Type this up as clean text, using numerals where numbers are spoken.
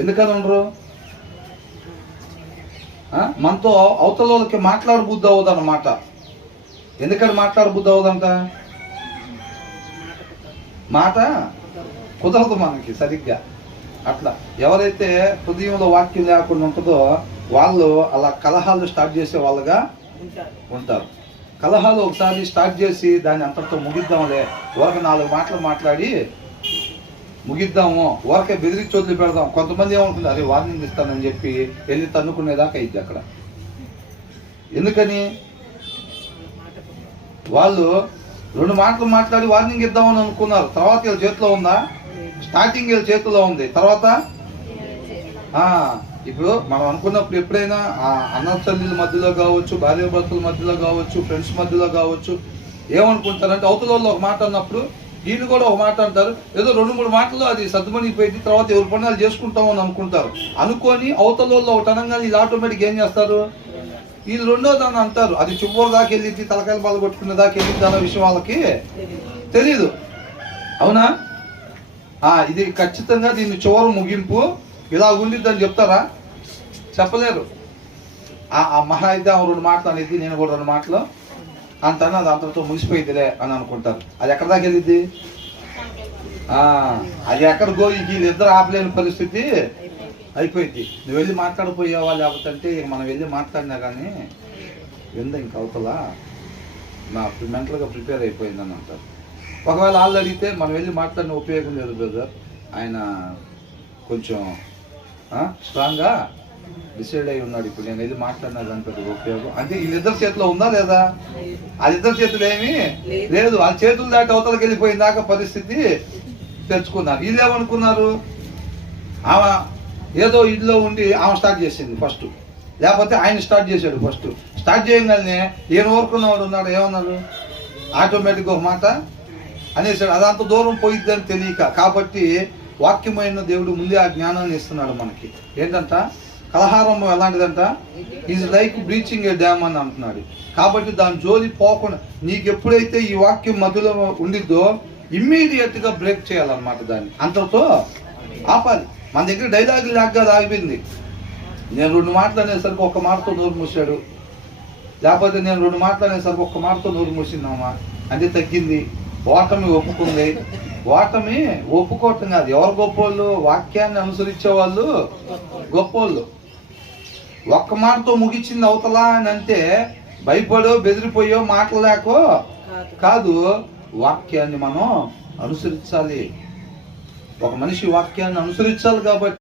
ఎందుకని ఉండరు? మనతో అవతల వాళ్ళకి మాట్లాడబుద్ధి అవ్వదు అన్నమాట. ఎందుకని మాట్లాడబుద్ధి అవ్వదంట? మాట కుదరదు మనకి సరిగ్గా. అట్లా ఎవరైతే హృదయంలో వాక్యం లేకుండా ఉంటుందో వాళ్ళు అలా కలహాలు స్టార్ట్ చేసే వాళ్ళుగా ఉంటారు. కలహాలు ఒకసారి స్టార్ట్ చేసి దాన్ని అంతటితో ముగిద్దాంలే, ఊరక 4 మాటలు మాట్లాడి ముగిద్దాము, ఊరకే బెదిరించి వదిలి పెడదాం. కొంతమంది ఏమనుకుంది, అదే వార్నింగ్ ఇస్తానని చెప్పి వెళ్ళి తన్నుకునేదాకా అయింది అక్కడ. ఎందుకని? వాళ్ళు 2 మాటలు మాట్లాడి వార్నింగ్ ఇద్దామని అనుకున్నారు. తర్వాత వీళ్ళ చేతిలో ఉందా? స్టార్టింగ్ వీళ్ళ చేతిలో ఉంది. తర్వాత ఇప్పుడు మనం అనుకున్నప్పుడు ఎప్పుడైనా అన్న తల్లిల మధ్యలో కావచ్చు, భార్య భర్తల మధ్యలో కావచ్చు, ఫ్రెండ్స్ మధ్యలో కావచ్చు, ఏమనుకుంటారంటే అవతల వాళ్ళు ఒక మాట అన్నప్పుడు వీళ్ళు కూడా ఒక మాట అంటారు. ఏదో 2-3 మాటలు అది సర్దుమణిపోయింది, తర్వాత ఎవరి పనులు చేసుకుంటామని అనుకుంటారు. అనుకొని అవతల వాళ్ళు ఒకటి అనగానే వీళ్ళు ఆటోమేటిక్ ఏం చేస్తారు? వీళ్ళు రెండో దాన్ని అంటారు. అది చివరి దాకా వెళ్ళింది, తలకాయలు బాగా కొట్టుకునే దాకా వెళ్ళింది అన్న విషయం వాళ్ళకి తెలీదు. అవునా? ఇది ఖచ్చితంగా దీన్ని చివరి ముగింపు ఇలా ఉండిద్దని చెప్తారా? చెప్పలేరు. మహా అయితే 2 మాటలు అనేది, నేను కూడా 2 మాటలు అంటాను, అది అంతటితో ముగిసిపోయిద్దిలే అని అనుకుంటారు. అది ఎక్కడ దాకా వెళ్ళిద్ది? అది ఎక్కడికో వీళ్ళిద్దరు ఆపలేని పరిస్థితి అయిపోయింది. నువ్వు వెళ్ళి మాట్లాడిపోయావా లేకపోతే ఇక మనం వెళ్ళి మాట్లాడినా కానీ ఇంక అవతల నా మెంటల్గా ప్రిపేర్ అయిపోయిందని అంటారు. ఒకవేళ వాళ్ళు అడిగితే మనం వెళ్ళి మాట్లాడిన ఉపయోగం లేదు బ్రదర్, ఆయన కొంచెం స్ట్రాంగ్గా డిసైడ్ అయి ఉన్నాడు, ఇప్పుడు నేను వెళ్ళి మాట్లాడినా దాంట్లో ఉపయోగం అంటే వీళ్ళిద్దరి చేతిలో ఉందా లేదా? వాళ్ళిద్దరి చేతులు ఏమీ లేదు. వాళ్ళ చేతులు దాటి అవతలకి వెళ్ళిపోయిన దాకా పరిస్థితి తెచ్చుకున్నారు. వీళ్ళు ఏమనుకున్నారు? ఆమె ఏదో ఇంట్లో ఉండి ఆమె స్టార్ట్ చేసింది ఫస్ట్, లేకపోతే ఆయన స్టార్ట్ చేశాడు ఫస్ట్. స్టార్ట్ చేయగానే ఈయన ఊరుకున్నవాడు ఉన్నాడు, ఏమన్నాడు? ఆటోమేటిక్గా ఒక మాట అనేసాడు. అదంత దూరం పోయిద్దని తెలియక. కాబట్టి వాక్యమైన దేవుడు ముందే ఆ జ్ఞానాన్ని ఇస్తున్నాడు మనకి. ఏంటంట? కలహారం ఎలాంటిదంట? Is like breaching a dam అని అంటున్నాడు. కాబట్టి దాని జోలి పోకుండా నీకు ఎప్పుడైతే ఈ వాక్యం మధ్యలో ఉండిద్దో ఇమ్మీడియట్గా బ్రేక్ చేయాలన్నమాట. దాన్ని అంతటితో ఆపాలి. మన దగ్గర డైలాగ్ లాగ్గా ఆగిపోయింది. నేను 2 మాటలు అనేసరికి 1 మాటతో నోరు మూసాడు, లేకపోతే నేను 2 మాటలు అనేసరికి 1 మాటతో నోరు మూసిందామా అంటే తగ్గింది. ఓటమి ఒప్పుకుంది. ఓటమి ఒప్పుకోవటం కాదు. ఎవరు గొప్పోళ్ళు? వాక్యాన్ని అనుసరించే వాళ్ళు గొప్పోళ్ళు. 1 మాటతో ముగిచింది అవతల అని అంటే భయపడో బెదిరిపోయో మాటలేకో కాదు, వాక్యాన్ని మనం అనుసరించాలి. ఒక మనిషి వాక్యాన్ని అనుసరించాలి. కాబట్టి